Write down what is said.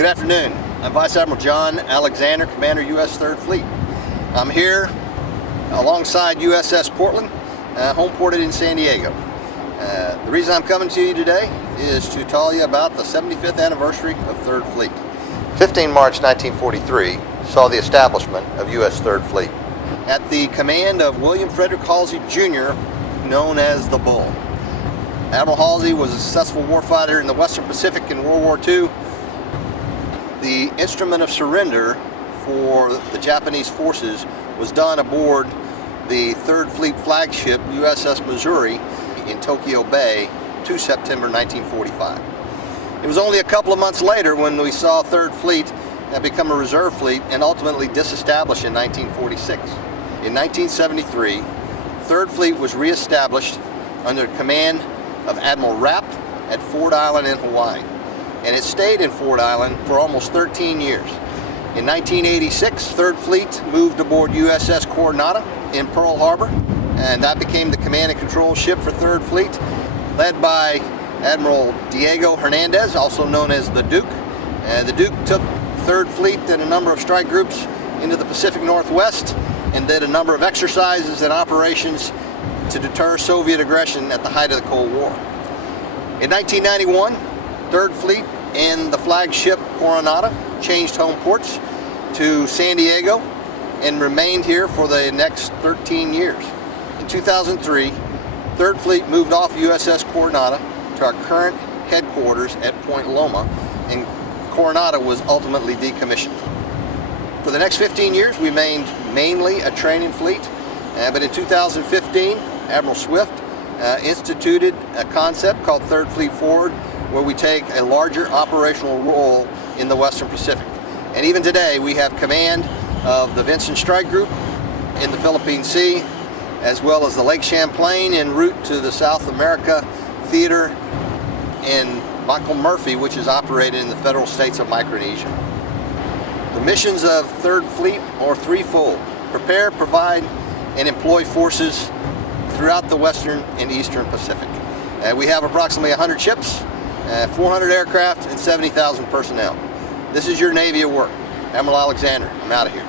Good afternoon. I'm Vice Admiral John Alexander, Commander U.S. 3rd Fleet. I'm here alongside USS Portland, home ported in San Diego. The reason I'm coming to you today is to tell you about the 75th anniversary of 3rd Fleet. 15 March 1943 saw the establishment of U.S. 3rd Fleet at the command of William Frederick Halsey Jr., known as the Bull. Admiral Halsey was a successful warfighter in the Western Pacific in World War II. The instrument of surrender for the Japanese forces was done aboard the 3rd Fleet flagship USS Missouri in Tokyo Bay, 2 September 1945. It was only a couple of months later when we saw 3rd Fleet become a reserve fleet and ultimately disestablished in 1946. In 1973, 3rd Fleet was reestablished under command of Admiral Rapp at Ford Island in Hawaii, and it stayed in Ford Island for almost 13 years. In 1986, 3rd Fleet moved aboard USS Coronado in Pearl Harbor, and that became the command and control ship for 3rd Fleet, led by Admiral Diego Hernandez, also known as the Duke. The Duke took 3rd Fleet and a number of strike groups into the Pacific Northwest and did a number of exercises and operations to deter Soviet aggression at the height of the Cold War. In 1991, 3rd Fleet and the flagship Coronado changed home ports to San Diego and remained here for the next 13 years. In 2003, 3rd Fleet moved off USS Coronado to our current headquarters at Point Loma, and Coronado was ultimately decommissioned. For the next 15 years, we remained mainly a training fleet, but in 2015, Admiral Swift instituted a concept called 3rd Fleet Forward, where we take a larger operational role in the Western Pacific. And even today, we have command of the Vincent Strike Group in the Philippine Sea, as well as the Lake Champlain en route to the South America Theater, and Michael Murphy, which is operated in the federal states of Micronesia. The missions of 3rd Fleet are threefold: prepare, provide, and employ forces throughout the Western and Eastern Pacific. We have approximately 100 ships, 400 aircraft, and 70,000 personnel. This is your Navy at work. Admiral Alexander, I'm out of here.